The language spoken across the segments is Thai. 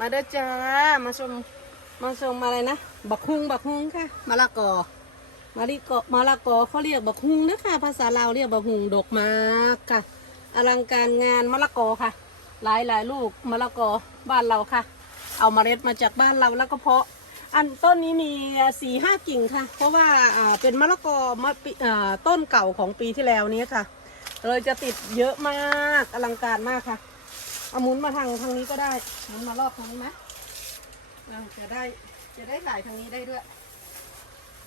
มาเด้อจ้า มาชม มาชมอะไรนะ บักฮุงบักฮุงค่ะ มะละกอ มะลิกอมะละกอเขาเรียกบักฮุงนะคะ ภาษาลาวเรียกบักฮุงดกมากค่ะ อลังการงานมะละกอค่ะ หลายหลายลูกมะละกอบ้านเราค่ะ เอาเมล็ดมาจากบ้านเราแล้วก็เพาะ อันต้นนี้มีสี่ห้ากิ่งค่ะ เพราะว่าเป็นมะละกอมะปีอ่าต้นเก่าของปีที่แล้วนี้ค่ะ เลยจะติดเยอะมาก อลังการมากค่ะ เอาหมุนมาทางทางนี้ก็ได้หมุนมารอบทางนี้ไหมอ่าจะได้จะได้ถ่ายทางนี้ได้ด้วย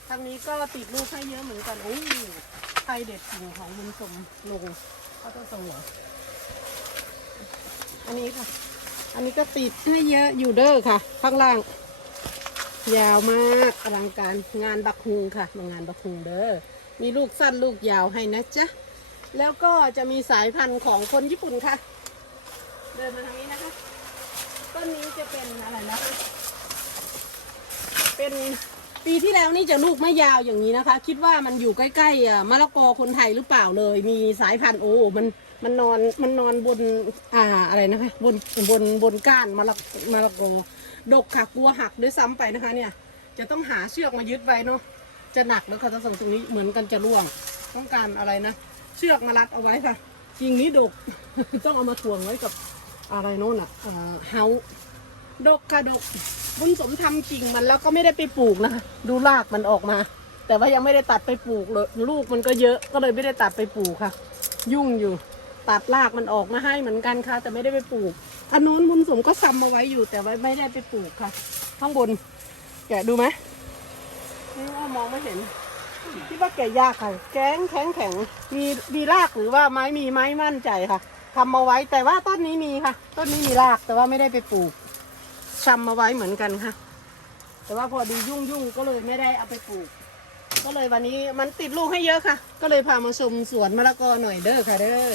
ทางนี้ก็ติดลูกให้เยอะเหมือนกันโอ้ยไทยเด็ดกิ่งของบุญสมลงก็ต้องสงวนอันนี้ค่ะ อันนี้ก็ติดให้เยอะอยู่เด้อค่ะ ข้างล่าง ยาวมากอลังการงานบักฮุงค่ะมางานบักฮุงเด้อมีลูกสั้นลูกยาวให้นะจ๊ะแล้วก็จะมีสายพันธุ์ของคนญี่ปุ่นค่ะ เดินมาทางนี้นะคะ ต้นนี้จะเป็นอะไรนะคะเป็นปีที่แล้วนี่จะลูกไม่ยาวอย่างนี้นะคะ คิดว่ามันอยู่ใกล้ๆอะมะละกอคนไทยหรือเปล่าเลย มีสายพันธุ์โอ้มันมันนอนมันนอนบนอ่าอะไรนะคะบนบนบนก้านมะละมะละกอดกค่ะกลัวหักด้วยซ้ำไปนะคะ เนี่ย จะต้องหาเชือกมายึดไว้เนาะจะหนักแล้วค่ะจะส่งตรงนี้เหมือนกันจะร่วง ต้องการอะไรนะเชือกมารัดเอาไว้ค่ะกิ่งนี้ดกต้องเอามาถ่วงไว้กับ อะไรโน่นอะอ่าเฮาดกค่ะดกบุญสมทำกิ่งมันแล้วก็ไม่ได้ไปปลูกนะคะดูรากมันออกมา แต่ว่ายังไม่ได้ตัดไปปลูกเลยลูกมันก็เยอะก็เลยไม่ได้ตัดไปปลูกค่ะ ยุ่งอยู่ตัดรากมันออกมาให้เหมือนกันค่ะ แต่ไม่ได้ไปปลูกอันนู้นบุญสมก็ซ้ำมาไว้อยู่ แต่ว่าไม่ได้ไปปลูกค่ะ ข้างบน แกดูไหมนี่ว่ามองไม่เห็นคิดว่าแกยากค่ะ แข็งแข็งแข็งมีมีรากหรือว่าไม้มีไม้มั่นใจค่ะ ทำมาไว้แต่ว่าต้นนี้มีค่ะ ต้นนี้มีรากแต่ว่าไม่ได้ไปปลูกชำมาไว้เหมือนกันค่ะ แต่ว่าพอดียุ่งยุ่งๆก็เลยไม่ได้เอาไปปลูก ก็เลยวันนี้มันติดลูกให้เยอะค่ะ ก็เลยพามาชมสวนมะละกอหน่อยเด้อค่ะเด้อ